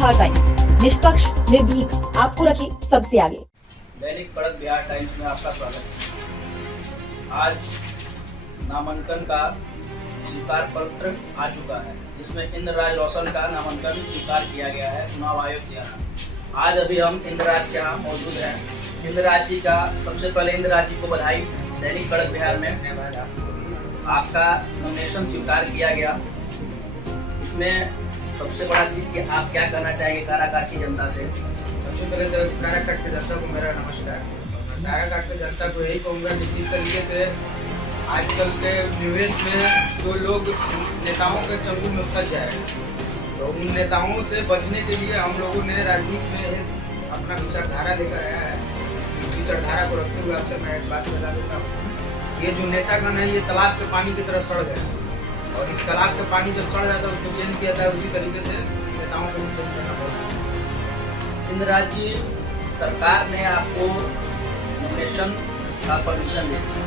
Bihar times, निष्पक्ष, निर्भीक, आपको रखे सबसे आगे। दैनिक कड़क बिहार टाइम्स में आपका स्वागत है। आज नामांकन का स्वीकार पत्र आ चुका है, जिसमें इंद्रराज रोशन का नामांकन स्वीकार किया गया है चुनाव आयोग द्वारा। आज अभी हम इंद्रराज के यहाँ मौजूद हैं। इंद्रराज जी का सबसे पहले इंद्रराज जी को बधाई। दैनिक कड़क बिहार में आपका नॉमिनेशन स्वीकार किया गया। इसमें सबसे बड़ा चीज कि आप क्या कहना चाहेंगे काराकाट की जनता से? सबसे पहले तो काराकाट की जनता को मेरा नमस्कार। काराकाट की जनता को यही कहूँगा कि जिस तरीके से आजकल के निवेश में जो लोग नेताओं के चंगुल में फंस जाए, तो उन नेताओं से बचने के लिए हम लोगों ने राजनीति में एक अपना विचारधारा लेकर आया है। इस विचारधारा को रखते हुए आपसे मैं एक बात बता देता हूँ। ये जो नेतागण है, ये तालाब के पानी की तरह सड़ गए, और इस तालाब का पानी जब सड़ जाता है उसको चेंज किया जाता है। उसी तरीके से नेताओं को चेंज करना बहुत। इंद्रराज जी, सरकार ने आपको नॉमिनेशन का परमिशन दे दी।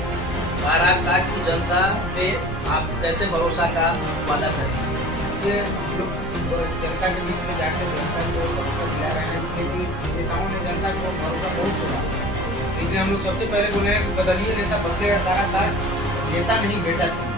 काराकाट की जनता पे आप कैसे भरोसा का वादा करेंगे? ये लोग जनता के बीच में जाकर जनता को भरोसा दिला रहे हैं, इसलिए कि नेताओं ने जनता को भरोसा बहुत दिया। इसलिए हम लोग सबसे पहले बोले हैं कि बदलिए नेता, बदलेगा काराकाट, नेता नहीं बेटा चुनिए।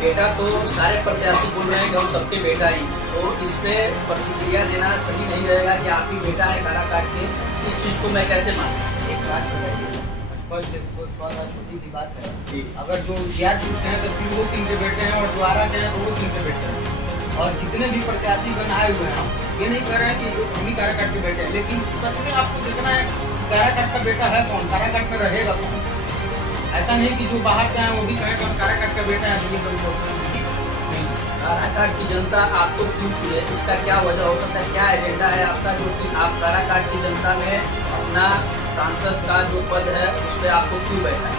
बेटा तो सारे प्रत्याशी बोल रहे हैं कि हम सबके बेटा ही, तो इस पे प्रतिक्रिया देना सही नहीं रहेगा कि आप ही बेटा है काराकाट के। इस चीज को मैं कैसे मानूं? एक बात बताइए, स्पष्ट थोड़ा छोटी सी बात है जी। अगर जो जियारपुर के हैं तो फिर वो किन के बेटे हैं, और द्वारा के हैं तो वो किन के बेटे हैं। और जितने भी प्रत्याशी गण आए हुए हैं, ये नहीं कह रहे हैं कि हम ही काराकाट के बेटे हैं, लेकिन सच में आपको देखना है काराकाट का बेटा है कौन, काराकाट में रहेगा कौन। ऐसा नहीं कि जो बाहर से आए वो भी कहें कि हम काराकाट का बेटा है, ये कभी नहीं। काराकाट की जनता आपको क्यों चुने? इसका क्या वजह हो सकता है? क्या एजेंडा है आपका जो कि आप काराकाट की जनता में अपना सांसद का जो पद है उस पर आपको क्यों बैठा है?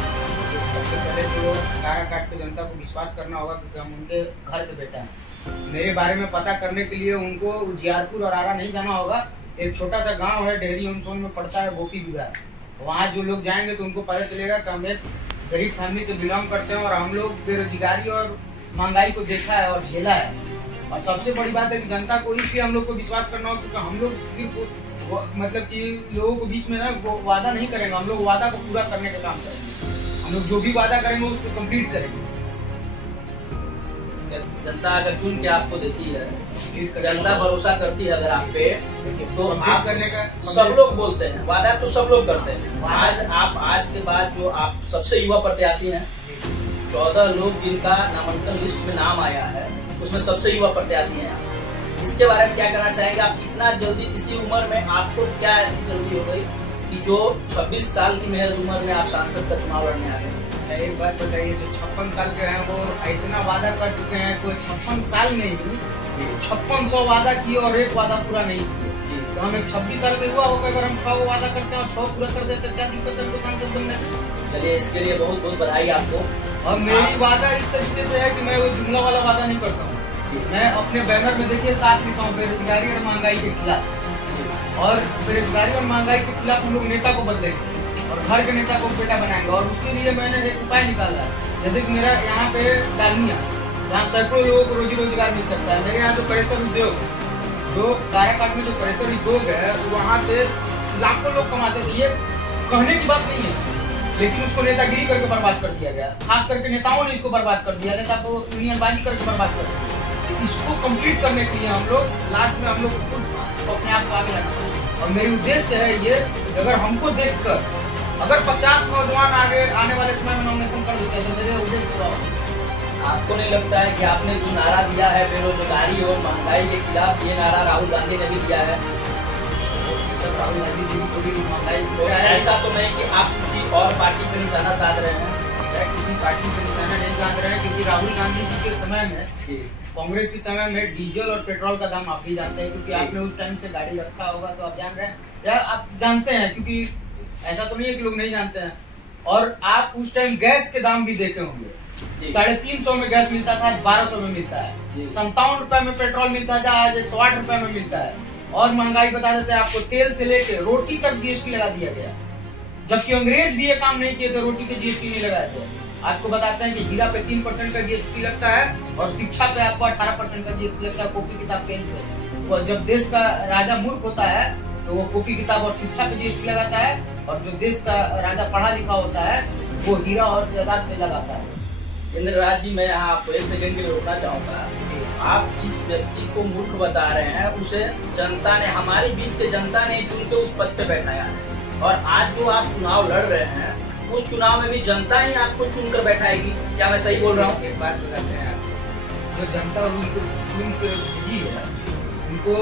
सबसे पहले तो काराकाट की जनता को विश्वास करना होगा कि हम उनके घर के बेटा हैं। मेरे बारे में पता करने के लिए उनको उजियारपुर और आरा नहीं जाना होगा। एक छोटा सा गांव है, डेहरी उनसोन में पड़ता है, गोपी बिहार। वहाँ जो लोग जाएंगे तो उनको पता चलेगा कि हम एक गरीब फैमिली से बिलोंग करते हैं, और हम लोग बेरोजगारी और महंगाई को देखा है और झेला है। और सबसे बड़ी बात है कि जनता को इसलिए हम लोग को विश्वास करना होगा क्योंकि हम लोग सिर्फ मतलब कि लोगों के बीच में ना वो वादा नहीं करेंगे, हम लोग वादा को पूरा करने का काम करेंगे। हम लोग जो भी वादा करेंगे उसको कंप्लीट करेंगे। जनता अगर चुन के आपको देती है, जनता भरोसा करती है अगर आप पे, तो आप करने का सब लोग बोलते हैं, वादा तो सब लोग करते हैं। आज के बाद जो आप सबसे युवा प्रत्याशी हैं, 14 लोग जिनका नामांकन लिस्ट में नाम आया है, उसमें सबसे युवा प्रत्याशी हैं। इसके बारे में क्या कहना चाहेंगे आप? इतना जल्दी इसी उम्र में आपको क्या ऐसी जल्दी हो गई कि जो 26 साल की महज उम्र में आप सांसद का चुनाव लड़ने आ गए? अच्छा, एक बात बताइए, जो 56 साल के हैं वो इतना वादा कर चुके हैं, कोई 56 साल में ही 5600 वादा किए और एक वादा पूरा नहीं किए। तो हम एक 26 साल के हुआ होकर अगर हम 6 वादा करते हैं और 6 पूरा कर देते, क्या दिक्कत है हमको सांसद बनने में? चलिए, इसके लिए बहुत बहुत बधाई आपको। और मेरी वादा इस तरीके से है कि मैं वो जुमला वाला वादा नहीं करता हूँ। मैं अपने बैनर में देखिए साथ लिखा हूँ, बेरोजगारी और महंगाई के खिलाफ। और बेरोजगारी और महंगाई के खिलाफ हम लोग नेता को बदलेंगे और घर के नेता को बेटा बनाएंगे। और उसके लिए मैंने एक उपाय निकाला है, जैसे कि मेरा यहाँ पे डालमिया, जहाँ सैकड़ों लोगों को रोजी रोजगार मिल सकता है। मेरे यहाँ जो प्रेशर उद्योग, जो काराकाट में जो प्रेशर उद्योग है, वहाँ से लाखों लोग कमाते थे। ये कहने की बात नहीं है, लेकिन उसको नेतागिरी करके बर्बाद कर दिया गया। खास करके नेताओं ने इसको बर्बाद कर दिया, नेता को यूनियनबाजी करके बर्बाद कर दिया। इसको कंप्लीट करने के लिए हम लोग लास्ट में हम लोग खुद अपने आप को आगे लाना। और मेरी उद्देश्य है ये, अगर हमको देखकर अगर 50 नौजवान आगे आने वाले समय में नॉमिनेशन कर देते हैं तो मेरे उद्देश्य पूरा होगा। आपको नहीं लगता है कि आपने जो नारा दिया है बेरोजगारी और महंगाई के खिलाफ, ये नारा राहुल गांधी ने भी दिया है? राहुल गांधी जी को भी महंगाई, ऐसा तो नहीं कि आप किसी और पार्टी पर निशाना साध रहे हैं? किसी पार्टी पर निशाना नहीं साध रहे हैं, क्योंकि राहुल गांधी जी के समय में, कांग्रेस के समय में डीजल और पेट्रोल का दाम आप भी जानते हैं, क्योंकि आपने उस टाइम से गाड़ी रखा होगा तो आप जान रहे हैं, या आप जानते हैं, क्योंकि ऐसा तो नहीं है कि लोग नहीं जानते हैं। और आप उस टाइम गैस के दाम भी देखे होंगे, 350 में गैस मिलता था, आज 1200 में मिलता है। 57 रुपए में पेट्रोल मिलता था, आज 108 रुपए में मिलता है। और महंगाई बता देते हैं आपको, तेल से लेकर रोटी तक जीएसटी लगा दिया गया, जबकि अंग्रेज भी ये काम नहीं किए थे, रोटी पे जीएसटी नहीं लगाए थे। आपको बताते हैं कि हीरा पे 3% का जीएसटी लगता है और शिक्षा पे आपको 18% का जीएसटी लगता है, कॉपी किताब पेन पे। वो जब देश का राजा मूर्ख होता है तो वो कॉपी किताब और शिक्षा पे जीएसटी लगाता है, और जो देश का राजा पढ़ा लिखा होता है वो हीरा और जायदाद पे लगाता है। इंद्रराज जी, मैं यहाँ आपको 1 सेकंड के लिए रोकना चाहूंगा। आप जिस व्यक्ति को मूर्ख बता रहे हैं उसे जनता ने, हमारे बीच के जनता ने चुन के उस पद पे बैठाया है, और आज जो आप चुनाव लड़ रहे हैं उस चुनाव में भी जनता ही आपको चुनकर बैठाएगी। क्या मैं सही बोल रहा हूँ? एक बात बताते हैं आपको, जो जनता उनको चुन के भेजी है, उनको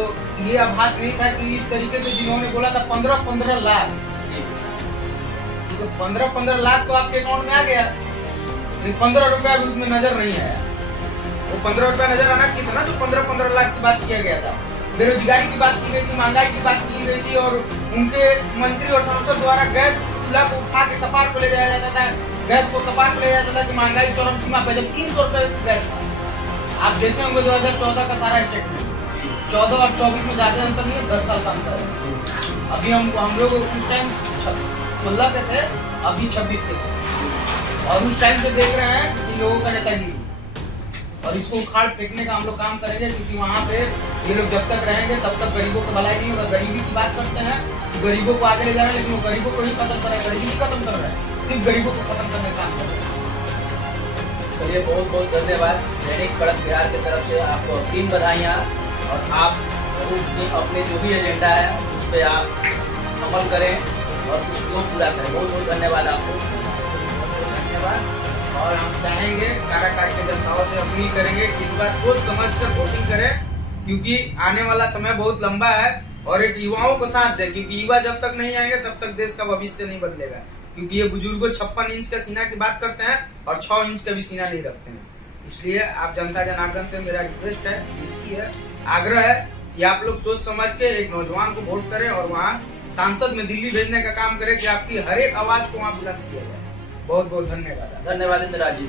ये आभास नहीं था कि इस तरीके से जिन्होंने बोला था 15-15 लाख, तो 15-15 लाख तो आपके अकाउंट में आ गया, लेकिन 15 रुपया भी उसमें नजर नहीं आया। वो 15 रुपया नजर आना चाहिए था ना, जो 15-15 लाख की बात किया गया था। बेरोजगारी की बात की गई थी, महंगाई की बात की गई थी, और उनके मंत्री और सांसद द्वारा गैस चूल्हा को उठा के कपार पे ले जाया जाता था, गैस को कपार पे ले जाया जाता था कि महंगाई चरम सीमा पे, जब 300 रुपए गैस था। आप देखे होंगे 2014 का सारा स्टेटमेंट, 14 और 24 में ज्यादा अंतर नहीं है, 10 साल का अंतर है। अभी हम लोग उस टाइम 16 के थे, अभी 26 के, और उस टाइम से देख रहे हैं कि लोगों का नेतागिरी, और इसको उखाड़ फेंकने का हम लोग काम करेंगे, क्योंकि वहाँ पे ये लोग जब तक रहेंगे तब तक गरीबों को भलाई नहीं होगा। गरीबी की बात करते हैं कि गरीबों को आगे ले जा रहे हैं, लेकिन वो गरीबों को ही खत्म कर रहे हैं, गरीबी खत्म कर रहे हैं, सिर्फ गरीबों को खत्म करने का काम कर रहे हैं। चलिए, बहुत बहुत धन्यवाद। दैनिक कड़क बिहार की तरफ से आपको अग्रिम बधाइयाँ, और आप अपने जो भी एजेंडा है उस पर आप अमल करें और उसको पूरा करें। बहुत बहुत धन्यवाद आपको। धन्यवाद। और हम चाहेंगे, काराकाट के जनताओं से अपील करेंगे कि इस बार सोच समझ कर वोटिंग करें, क्योंकि आने वाला समय बहुत लंबा है, और एक युवाओं को साथ दें, क्योंकि युवा जब तक नहीं आएंगे तब तक देश का भविष्य नहीं बदलेगा। क्योंकि ये बुजुर्गों 56 इंच का सीना की बात करते हैं और 6 इंच का भी सीना नहीं रखते हैं। इसलिए आप जनता जनार्दन से मेरा रिक्वेस्ट है, विनती है, आग्रह है कि आप लोग सोच समझ के एक नौजवान को वोट करें, और वहाँ सांसद में दिल्ली भेजने का काम करें कि आपकी हर एक आवाज को वहाँ बुलंद किया जाए। बहुत बहुत धन्यवाद। धन्यवाद इंद्रराज जी।